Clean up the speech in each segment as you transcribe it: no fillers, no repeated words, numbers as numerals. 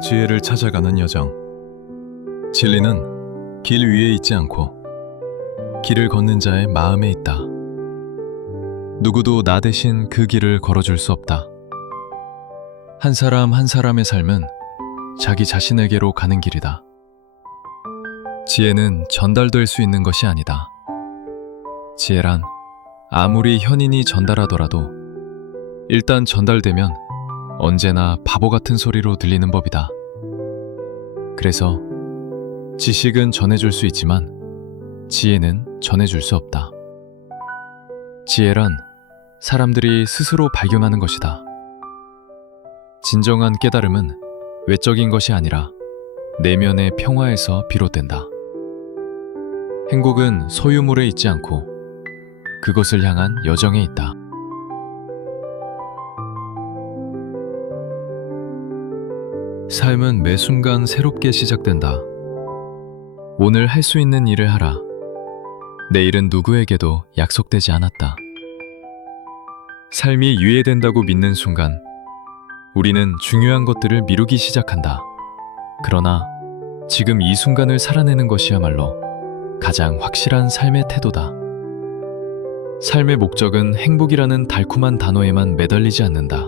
삶의 지혜를 찾아가는 여정. 진리는 길 위에 있지 않고 길을 걷는 자의 마음에 있다. 누구도 나 대신 그 길을 걸어줄 수 없다. 한 사람 한 사람의 삶은 자기 자신에게로 가는 길이다. 지혜는 전달될 수 있는 것이 아니다. 지혜란 아무리 현인이 전달하더라도 일단 전달되면 언제나 바보 같은 소리로 들리는 법이다. 그래서 지식은 전해줄 수 있지만 지혜는 전해줄 수 없다. 지혜란 사람들이 스스로 발견하는 것이다. 진정한 깨달음은 외적인 것이 아니라 내면의 평화에서 비롯된다. 행복은 소유물에 있지 않고 그것을 향한 여정에 있다. 삶은 매 순간 새롭게 시작된다. 오늘 할 수 있는 일을 하라. 내일은 누구에게도 약속되지 않았다. 삶이 유예된다고 믿는 순간 우리는 중요한 것들을 미루기 시작한다. 그러나 지금 이 순간을 살아내는 것이야말로 가장 확실한 삶의 태도다. 삶의 목적은 행복이라는 달콤한 단어에만 매달리지 않는다.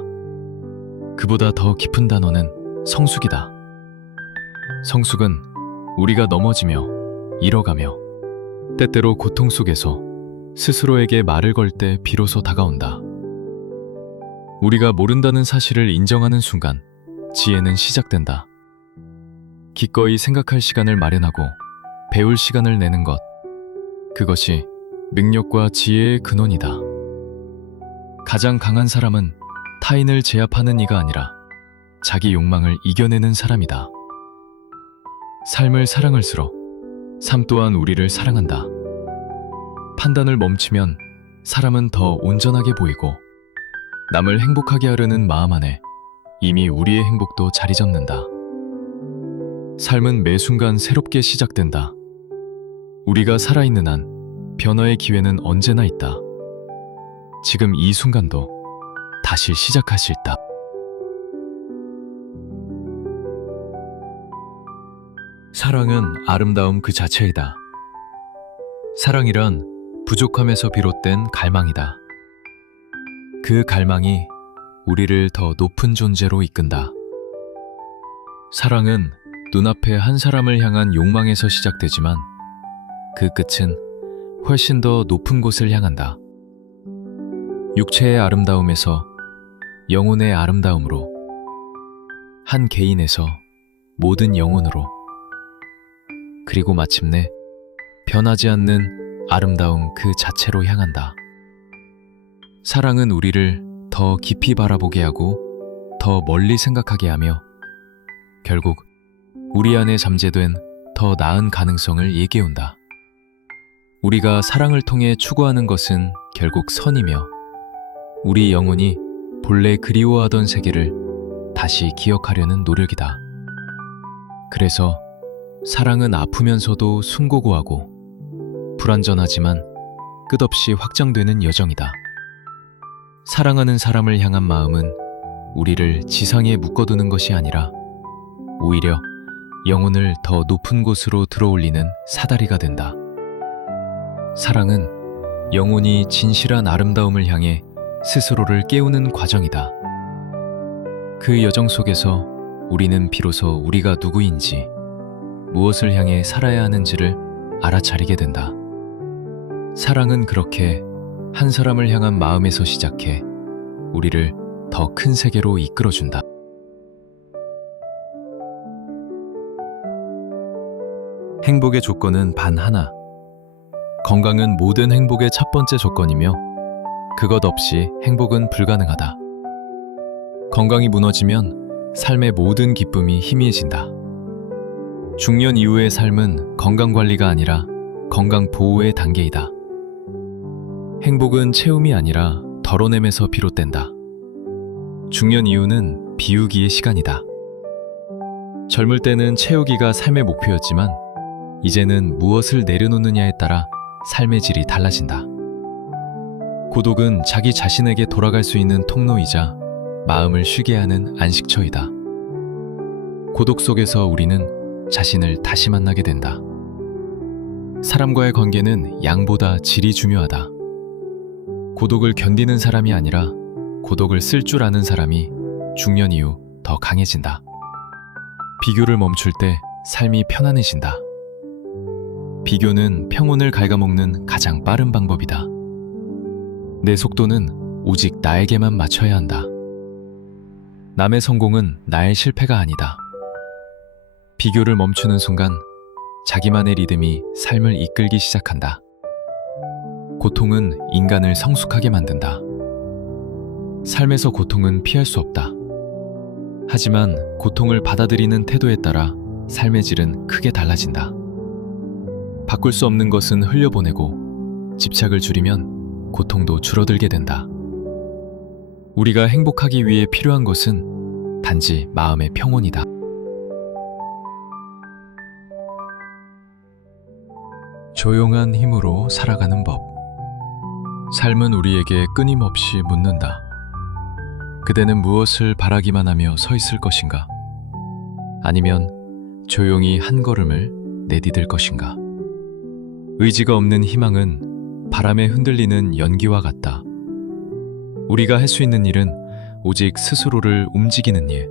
그보다 더 깊은 단어는 성숙이다. 성숙은 우리가 넘어지며 잃어가며 때때로 고통 속에서 스스로에게 말을 걸 때 비로소 다가온다. 우리가 모른다는 사실을 인정하는 순간 지혜는 시작된다. 기꺼이 생각할 시간을 마련하고 배울 시간을 내는 것, 그것이 능력과 지혜의 근원이다. 가장 강한 사람은 타인을 제압하는 이가 아니라 자기 욕망을 이겨내는 사람이다. 삶을 사랑할수록 삶 또한 우리를 사랑한다. 판단을 멈추면 사람은 더 온전하게 보이고 남을 행복하게 하려는 마음 안에 이미 우리의 행복도 자리 잡는다. 삶은 매 순간 새롭게 시작된다. 우리가 살아있는 한 변화의 기회는 언제나 있다. 지금 이 순간도 다시 시작할 수 있다. 사랑은 아름다움 그 자체이다. 사랑이란 부족함에서 비롯된 갈망이다. 그 갈망이 우리를 더 높은 존재로 이끈다. 사랑은 눈앞에 한 사람을 향한 욕망에서 시작되지만 그 끝은 훨씬 더 높은 곳을 향한다. 육체의 아름다움에서 영혼의 아름다움으로, 한 개인에서 모든 영혼으로, 그리고 마침내 변하지 않는 아름다움 그 자체로 향한다. 사랑은 우리를 더 깊이 바라보게 하고 더 멀리 생각하게 하며 결국 우리 안에 잠재된 더 나은 가능성을 얘기해온다. 우리가 사랑을 통해 추구하는 것은 결국 선이며 우리 영혼이 본래 그리워하던 세계를 다시 기억하려는 노력이다. 그래서 사랑은 아프면서도 숨고고하고 불완전하지만 끝없이 확장되는 여정이다. 사랑하는 사람을 향한 마음은 우리를 지상에 묶어두는 것이 아니라 오히려 영혼을 더 높은 곳으로 들어올리는 사다리가 된다. 사랑은 영혼이 진실한 아름다움을 향해 스스로를 깨우는 과정이다. 그 여정 속에서 우리는 비로소 우리가 누구인지, 무엇을 향해 살아야 하는지를 알아차리게 된다. 사랑은 그렇게 한 사람을 향한 마음에서 시작해 우리를 더 큰 세계로 이끌어준다. 행복의 조건은 단 하나. 건강은 모든 행복의 첫 번째 조건이며 그것 없이 행복은 불가능하다. 건강이 무너지면 삶의 모든 기쁨이 희미해진다. 중년 이후의 삶은 건강관리가 아니라 건강보호의 단계이다. 행복은 채움이 아니라 덜어냄에서 비롯된다. 중년 이후는 비우기의 시간이다. 젊을 때는 채우기가 삶의 목표였지만 이제는 무엇을 내려놓느냐에 따라 삶의 질이 달라진다. 고독은 자기 자신에게 돌아갈 수 있는 통로이자 마음을 쉬게 하는 안식처이다. 고독 속에서 우리는 자신을 다시 만나게 된다. 사람과의 관계는 양보다 질이 중요하다. 고독을 견디는 사람이 아니라 고독을 쓸 줄 아는 사람이 중년 이후 더 강해진다. 비교를 멈출 때 삶이 편안해진다. 비교는 평온을 갉아먹는 가장 빠른 방법이다. 내 속도는 오직 나에게만 맞춰야 한다. 남의 성공은 나의 실패가 아니다. 비교를 멈추는 순간 자기만의 리듬이 삶을 이끌기 시작한다. 고통은 인간을 성숙하게 만든다. 삶에서 고통은 피할 수 없다. 하지만 고통을 받아들이는 태도에 따라 삶의 질은 크게 달라진다. 바꿀 수 없는 것은 흘려보내고 집착을 줄이면 고통도 줄어들게 된다. 우리가 행복하기 위해 필요한 것은 단지 마음의 평온이다. 조용한 힘으로 살아가는 법. 삶은 우리에게 끊임없이 묻는다. 그대는 무엇을 바라기만 하며 서 있을 것인가? 아니면 조용히 한 걸음을 내디딜 것인가? 의지가 없는 희망은 바람에 흔들리는 연기와 같다. 우리가 할 수 있는 일은 오직 스스로를 움직이는 일.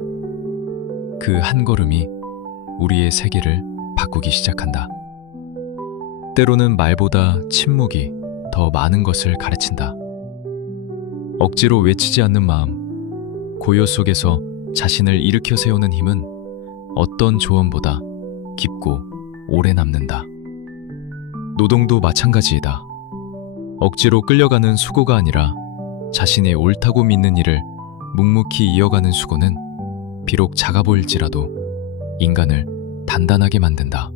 그 한 걸음이 우리의 세계를 바꾸기 시작한다. 때로는 말보다 침묵이 더 많은 것을 가르친다. 억지로 외치지 않는 마음, 고요 속에서 자신을 일으켜 세우는 힘은 어떤 조언보다 깊고 오래 남는다. 노동도 마찬가지이다. 억지로 끌려가는 수고가 아니라 자신의 옳다고 믿는 일을 묵묵히 이어가는 수고는 비록 작아 보일지라도 인간을 단단하게 만든다.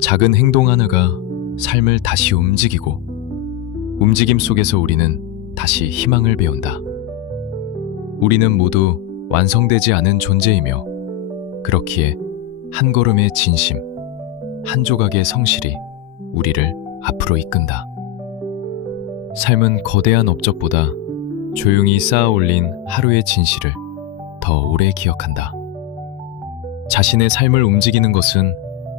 작은 행동 하나가 삶을 다시 움직이고 움직임 속에서 우리는 다시 희망을 배운다. 우리는 모두 완성되지 않은 존재이며 그렇기에 한 걸음의 진심, 한 조각의 성실이 우리를 앞으로 이끈다. 삶은 거대한 업적보다 조용히 쌓아 올린 하루의 진실을 더 오래 기억한다. 자신의 삶을 움직이는 것은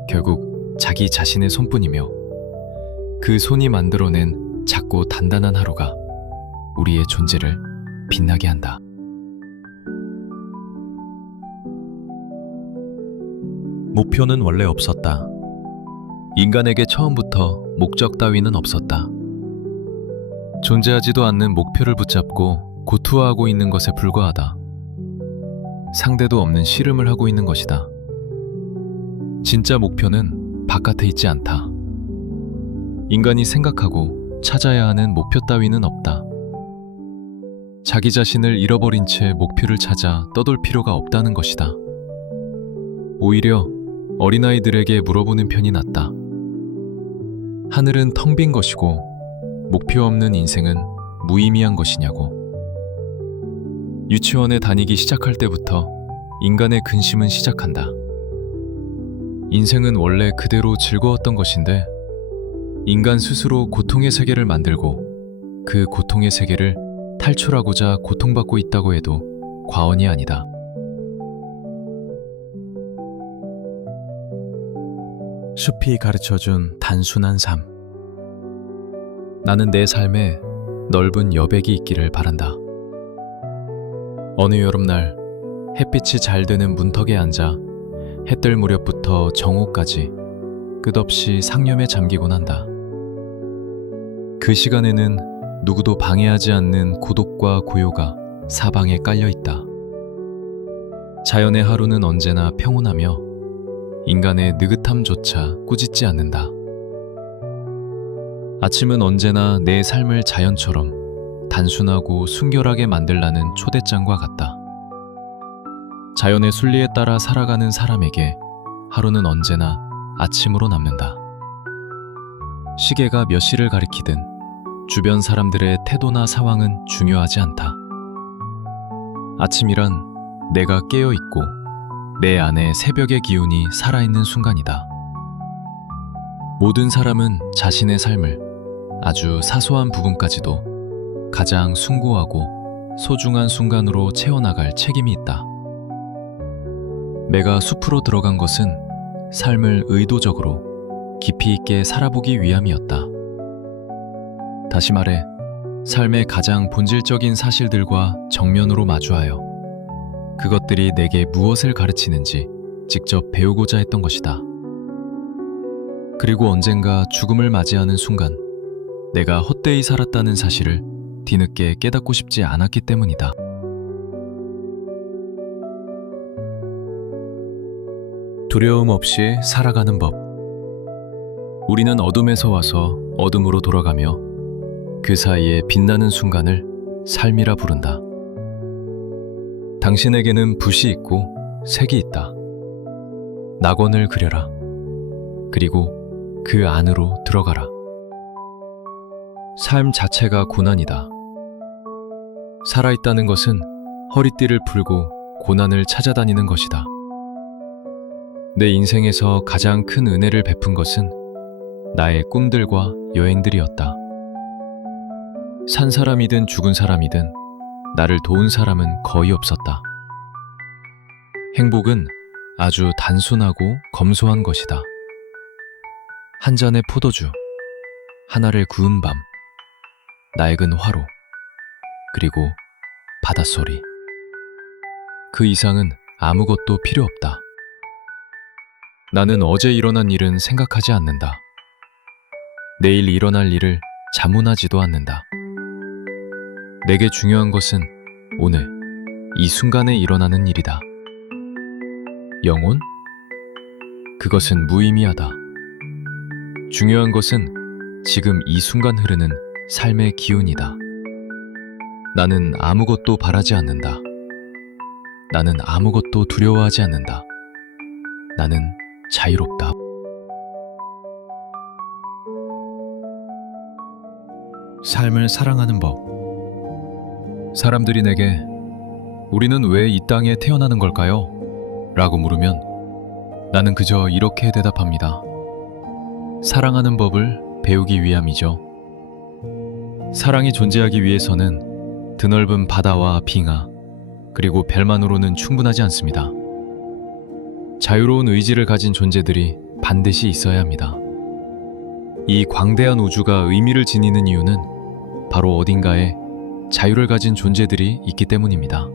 결국 자기 자신의 손뿐이며 그 손이 만들어낸 작고 단단한 하루가 우리의 존재를 빛나게 한다. 목표는 원래 없었다. 인간에게 처음부터 목적 따위는 없었다. 존재하지도 않는 목표를 붙잡고 고투하고 있는 것에 불과하다. 상대도 없는 씨름을 하고 있는 것이다. 진짜 목표는 바깥에 있지 않다. 인간이 생각하고 찾아야 하는 목표 따위는 없다. 자기 자신을 잃어버린 채 목표를 찾아 떠돌 필요가 없다는 것이다. 오히려 어린아이들에게 물어보는 편이 낫다. 하늘은 텅 빈 것이고 목표 없는 인생은 무의미한 것이냐고. 유치원에 다니기 시작할 때부터 인간의 근심은 시작한다. 인생은 원래 그대로 즐거웠던 것인데 인간 스스로 고통의 세계를 만들고 그 고통의 세계를 탈출하고자 고통받고 있다고 해도 과언이 아니다. 숲이 가르쳐준 단순한 삶. 나는 내 삶에 넓은 여백이 있기를 바란다. 어느 여름날 햇빛이 잘 드는 문턱에 앉아 해 뜰 무렵부터 정오까지 끝없이 상념에 잠기곤 한다. 그 시간에는 누구도 방해하지 않는 고독과 고요가 사방에 깔려 있다. 자연의 하루는 언제나 평온하며 인간의 느긋함조차 꾸짖지 않는다. 아침은 언제나 내 삶을 자연처럼 단순하고 순결하게 만들라는 초대장과 같다. 자연의 순리에 따라 살아가는 사람에게 하루는 언제나 아침으로 남는다. 시계가 몇 시를 가리키든 주변 사람들의 태도나 상황은 중요하지 않다. 아침이란 내가 깨어있고 내 안에 새벽의 기운이 살아있는 순간이다. 모든 사람은 자신의 삶을 아주 사소한 부분까지도 가장 숭고하고 소중한 순간으로 채워나갈 책임이 있다. 내가 숲으로 들어간 것은 삶을 의도적으로 깊이 있게 살아보기 위함이었다. 다시 말해, 삶의 가장 본질적인 사실들과 정면으로 마주하여 그것들이 내게 무엇을 가르치는지 직접 배우고자 했던 것이다. 그리고 언젠가 죽음을 맞이하는 순간 내가 헛되이 살았다는 사실을 뒤늦게 깨닫고 싶지 않았기 때문이다. 두려움 없이 살아가는 법. 우리는 어둠에서 와서 어둠으로 돌아가며 그 사이에 빛나는 순간을 삶이라 부른다. 당신에게는 붓이 있고 색이 있다. 낙원을 그려라. 그리고 그 안으로 들어가라. 삶 자체가 고난이다. 살아있다는 것은 허리띠를 풀고 고난을 찾아다니는 것이다. 내 인생에서 가장 큰 은혜를 베푼 것은 나의 꿈들과 여행들이었다. 산 사람이든 죽은 사람이든 나를 도운 사람은 거의 없었다. 행복은 아주 단순하고 검소한 것이다. 한 잔의 포도주, 하나를 구운 밤, 낡은 화로, 그리고 바닷소리. 그 이상은 아무것도 필요 없다. 나는 어제 일어난 일은 생각하지 않는다. 내일 일어날 일을 자문하지도 않는다. 내게 중요한 것은 오늘, 이 순간에 일어나는 일이다. 영혼? 그것은 무의미하다. 중요한 것은 지금 이 순간 흐르는 삶의 기운이다. 나는 아무것도 바라지 않는다. 나는 아무것도 두려워하지 않는다. 나는 자유롭다. 삶을 사랑하는 법. 사람들이 내게 우리는 왜 이 땅에 태어나는 걸까요? 라고 물으면 나는 그저 이렇게 대답합니다. 사랑하는 법을 배우기 위함이죠. 사랑이 존재하기 위해서는 드넓은 바다와 빙하, 그리고 별만으로는 충분하지 않습니다. 자유로운 의지를 가진 존재들이 반드시 있어야 합니다. 이 광대한 우주가 의미를 지니는 이유는 바로 어딘가에 자유를 가진 존재들이 있기 때문입니다.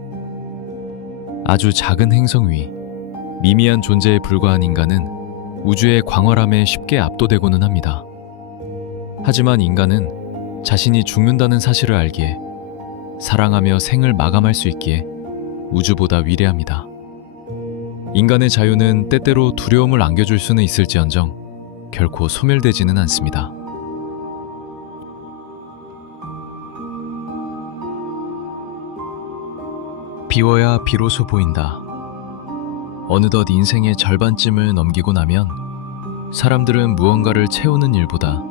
아주 작은 행성 위, 미미한 존재에 불과한 인간은 우주의 광활함에 쉽게 압도되고는 합니다. 하지만 인간은 자신이 죽는다는 사실을 알기에 사랑하며 생을 마감할 수 있기에 우주보다 위대합니다. 인간의 자유는 때때로 두려움을 안겨줄 수는 있을지언정 결코 소멸되지는 않습니다. 비워야 비로소 보인다. 어느덧 인생의 절반쯤을 넘기고 나면 사람들은 무언가를 채우는 일보다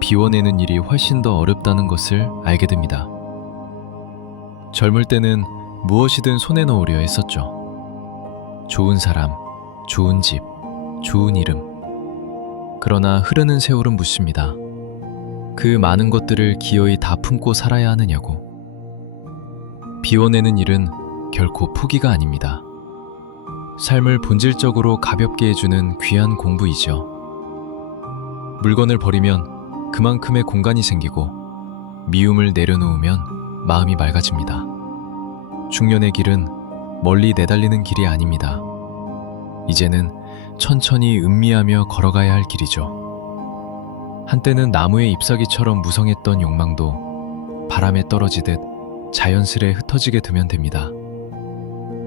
비워내는 일이 훨씬 더 어렵다는 것을 알게 됩니다. 젊을 때는 무엇이든 손에 넣으려 했었죠. 좋은 사람, 좋은 집, 좋은 이름. 그러나 흐르는 세월은 묻습니다. 그 많은 것들을 기어이 다 품고 살아야 하느냐고. 비워내는 일은 결코 포기가 아닙니다. 삶을 본질적으로 가볍게 해주는 귀한 공부이죠. 물건을 버리면 그만큼의 공간이 생기고 미움을 내려놓으면 마음이 맑아집니다. 중년의 길은 멀리 내달리는 길이 아닙니다. 이제는 천천히 음미하며 걸어가야 할 길이죠. 한때는 나무의 잎사귀처럼 무성했던 욕망도 바람에 떨어지듯 자연스레 흩어지게 되면 됩니다.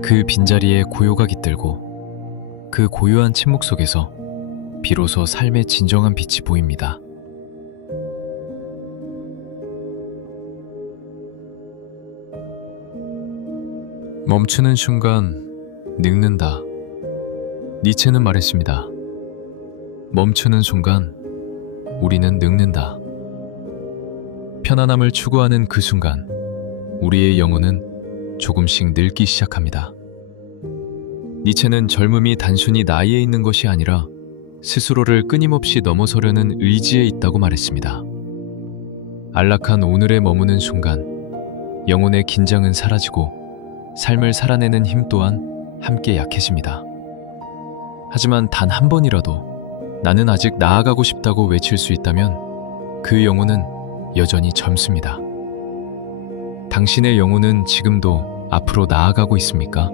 그 빈자리에 고요가 깃들고 그 고요한 침묵 속에서 비로소 삶의 진정한 빛이 보입니다. 멈추는 순간 늙는다. 니체는 말했습니다. 멈추는 순간 우리는 늙는다. 편안함을 추구하는 그 순간 우리의 영혼은 조금씩 늙기 시작합니다. 니체는 젊음이 단순히 나이에 있는 것이 아니라 스스로를 끊임없이 넘어서려는 의지에 있다고 말했습니다. 안락한 오늘에 머무는 순간 영혼의 긴장은 사라지고 삶을 살아내는 힘 또한 함께 약해집니다. 하지만 단 한 번이라도 나는 아직 나아가고 싶다고 외칠 수 있다면 그 영혼은 여전히 젊습니다. 당신의 영혼은 지금도 앞으로 나아가고 있습니까?